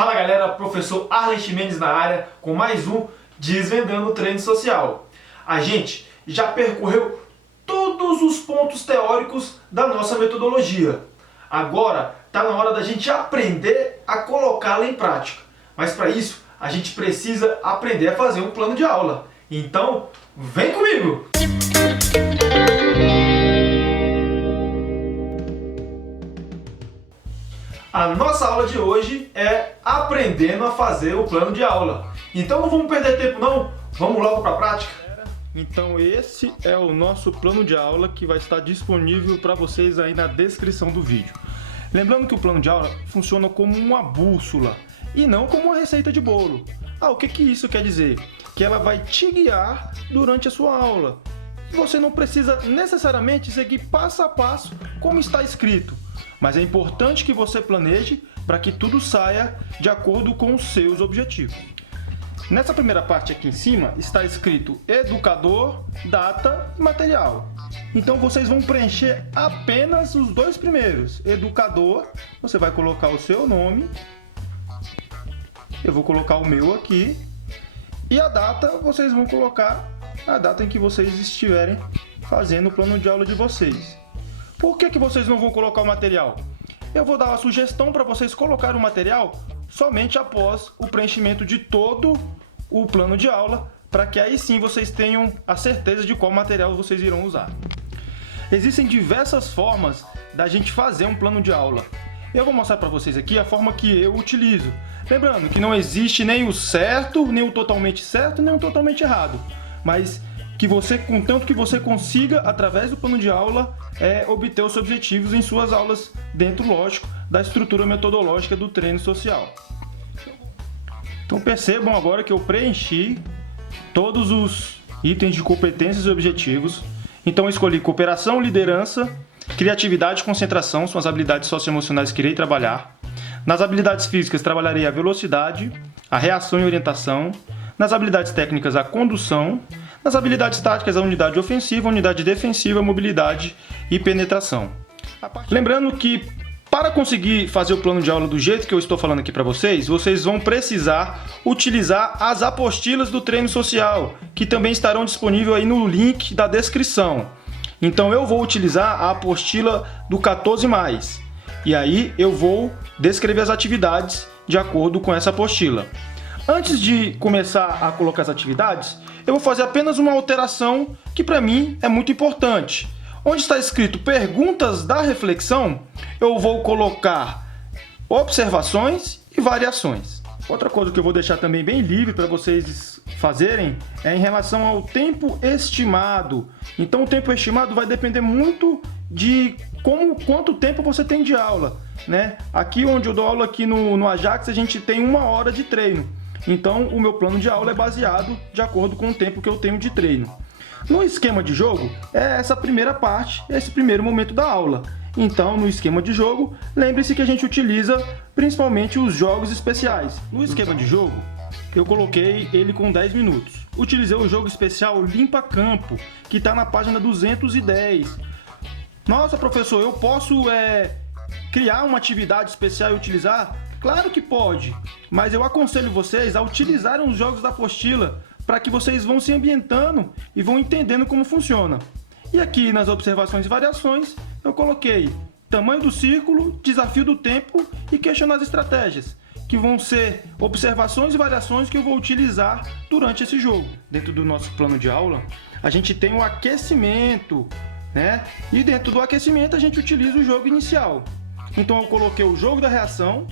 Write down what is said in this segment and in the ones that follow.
Fala galera, professor Arlen Mendes na área com mais um Desvendando o Treino Social. A gente já percorreu todos os pontos teóricos da nossa metodologia. Agora está na hora da gente aprender a colocá-la em prática. Mas para isso a gente precisa aprender a fazer um plano de aula. Então vem comigo! A nossa aula de hoje é aprendendo a fazer o plano de aula. Então não vamos perder tempo não, vamos logo para a prática. Então esse é o nosso plano de aula que vai estar disponível para vocês aí na descrição do vídeo. Lembrando que o plano de aula funciona como uma bússola e não como uma receita de bolo. O que isso quer dizer? Que ela vai te guiar durante a sua aula. Você não precisa necessariamente seguir passo a passo como está escrito. Mas é importante que você planeje para que tudo saia de acordo com os seus objetivos. Nessa primeira parte aqui em cima está escrito educador, data e material. Então vocês vão preencher apenas os dois primeiros. Educador, você vai colocar o seu nome. Eu vou colocar o meu aqui. E a data, vocês vão colocar a data em que vocês estiverem fazendo o plano de aula de vocês. Por que vocês não vão colocar o material? Eu vou dar uma sugestão para vocês colocarem o material somente após o preenchimento de todo o plano de aula, para que aí sim vocês tenham a certeza de qual material vocês irão usar. Existem diversas formas da gente fazer um plano de aula. Eu vou mostrar para vocês aqui a forma que eu utilizo. Lembrando que não existe nem o certo, nem o totalmente certo, nem o totalmente errado. Mas contanto que você consiga, através do plano de aula, obter os seus objetivos em suas aulas, dentro, lógico, da estrutura metodológica do treino social. Então percebam agora que eu preenchi todos os itens de competências e objetivos. Então eu escolhi cooperação, liderança, criatividade e concentração, são as habilidades socioemocionais que irei trabalhar. Nas habilidades físicas trabalharei a velocidade, a reação e orientação. Nas habilidades técnicas, a condução. Nas habilidades táticas, a unidade ofensiva, a unidade defensiva, mobilidade e penetração. Lembrando que para conseguir fazer o plano de aula do jeito que eu estou falando aqui para vocês, vocês vão precisar utilizar as apostilas do treino social, que também estarão disponíveis aí no link da descrição. Então eu vou utilizar a apostila do 14+, e aí eu vou descrever as atividades de acordo com essa apostila. Antes de começar a colocar as atividades, eu vou fazer apenas uma alteração que para mim é muito importante. Onde está escrito perguntas da reflexão, eu vou colocar observações e variações. Outra coisa que eu vou deixar também bem livre para vocês fazerem é em relação ao tempo estimado. Então o tempo estimado vai depender muito de quanto tempo você tem de aula, né? Aqui onde eu dou aula aqui no Ajax, a gente tem 1 hora de treino. Então o meu plano de aula é baseado de acordo com o tempo que eu tenho de treino. No esquema de jogo, é essa primeira parte, esse primeiro momento da aula. Então, no esquema de jogo, lembre-se que a gente utiliza principalmente os jogos especiais. No esquema de jogo, eu coloquei ele com 10 minutos. Utilizei o jogo especial Limpa Campo, que está na página 210. Nossa, professor, eu posso criar uma atividade especial e utilizar? Claro que pode, mas eu aconselho vocês a utilizarem os jogos da apostila para que vocês vão se ambientando e vão entendendo como funciona. E aqui nas observações e variações, eu coloquei tamanho do círculo, desafio do tempo e questionar as estratégias, que vão ser observações e variações que eu vou utilizar durante esse jogo. Dentro do nosso plano de aula, a gente tem o aquecimento, né? E dentro do aquecimento a gente utiliza o jogo inicial. Então eu coloquei o jogo da reação,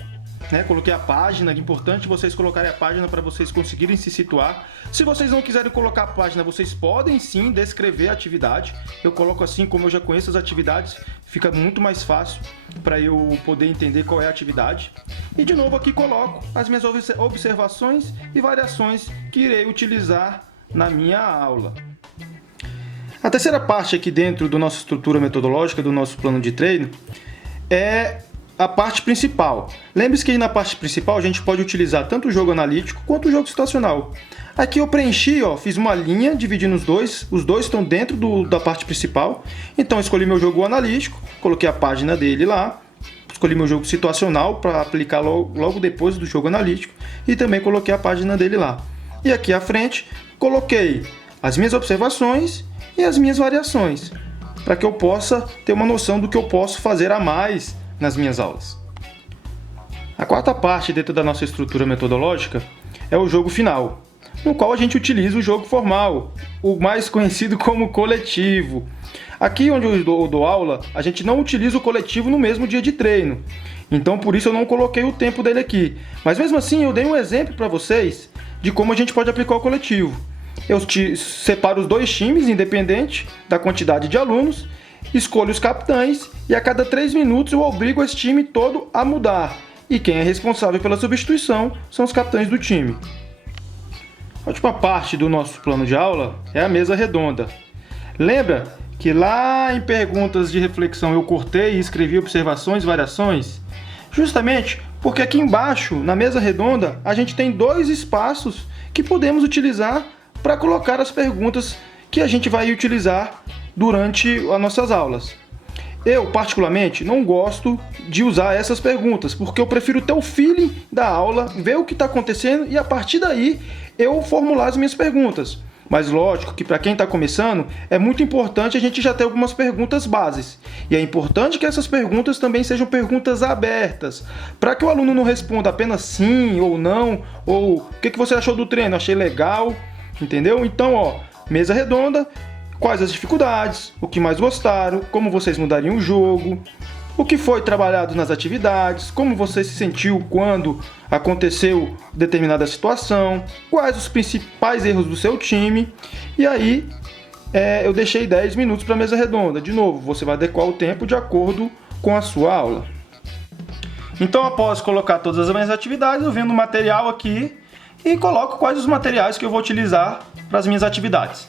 né? Coloquei a página, é importante vocês colocarem a página para vocês conseguirem se situar. Se vocês não quiserem colocar a página, vocês podem sim descrever a atividade. Eu coloco assim, como eu já conheço as atividades, fica muito mais fácil para eu poder entender qual é a atividade. E de novo aqui coloco as minhas observações e variações que irei utilizar na minha aula. A terceira parte aqui dentro da nossa estrutura metodológica, do nosso plano de treino, é a parte principal. Lembre-se que na parte principal a gente pode utilizar tanto o jogo analítico quanto o jogo situacional. Aqui eu preenchi, fiz uma linha dividindo os dois estão dentro da parte principal. Então eu escolhi meu jogo analítico, coloquei a página dele lá escolhi meu jogo situacional para aplicar logo depois do jogo analítico e também coloquei a página dele lá. E aqui à frente coloquei as minhas observações e as minhas variações, para que eu possa ter uma noção do que eu posso fazer a mais nas minhas aulas. A quarta parte dentro da nossa estrutura metodológica é o jogo final, no qual a gente utiliza o jogo formal, o mais conhecido como coletivo. Aqui onde eu dou aula, a gente não utiliza o coletivo no mesmo dia de treino, então por isso eu não coloquei o tempo dele aqui. Mas mesmo assim eu dei um exemplo para vocês de como a gente pode aplicar o coletivo. Eu separo os dois times, independente da quantidade de alunos, escolho os capitães e a cada 3 minutos eu obrigo esse time todo a mudar. E quem é responsável pela substituição são os capitães do time. A última parte do nosso plano de aula é a mesa redonda. Lembra que lá em perguntas de reflexão eu cortei e escrevi observações e variações? Justamente porque aqui embaixo, na mesa redonda, a gente tem 2 espaços que podemos utilizar para colocar as perguntas que a gente vai utilizar durante as nossas aulas. Eu, particularmente, não gosto de usar essas perguntas, porque eu prefiro ter o feeling da aula, ver o que está acontecendo e a partir daí eu formular as minhas perguntas. Mas lógico que para quem está começando, é muito importante a gente já ter algumas perguntas bases. E é importante que essas perguntas também sejam perguntas abertas, para que o aluno não responda apenas sim ou não, ou o que você achou do treino? Achei legal, entendeu? Então, ó, mesa redonda. Quais as dificuldades, o que mais gostaram, como vocês mudariam o jogo, o que foi trabalhado nas atividades, como você se sentiu quando aconteceu determinada situação, quais os principais erros do seu time. E aí eu deixei 10 minutos para a mesa redonda. De novo, você vai adequar o tempo de acordo com a sua aula. Então, após colocar todas as minhas atividades, eu venho no material aqui e coloco quais os materiais que eu vou utilizar para as minhas atividades.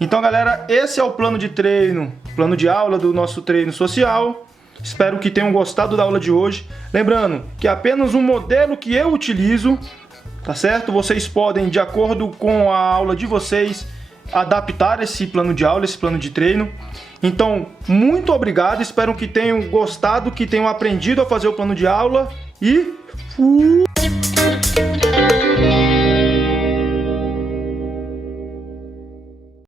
Então, galera, esse é o plano de treino, plano de aula do nosso treino social. Espero que tenham gostado da aula de hoje. Lembrando que é apenas um modelo que eu utilizo, tá certo? Vocês podem, de acordo com a aula de vocês, adaptar esse plano de aula, esse plano de treino. Então, muito obrigado. Espero que tenham gostado, que tenham aprendido a fazer o plano de aula e fui!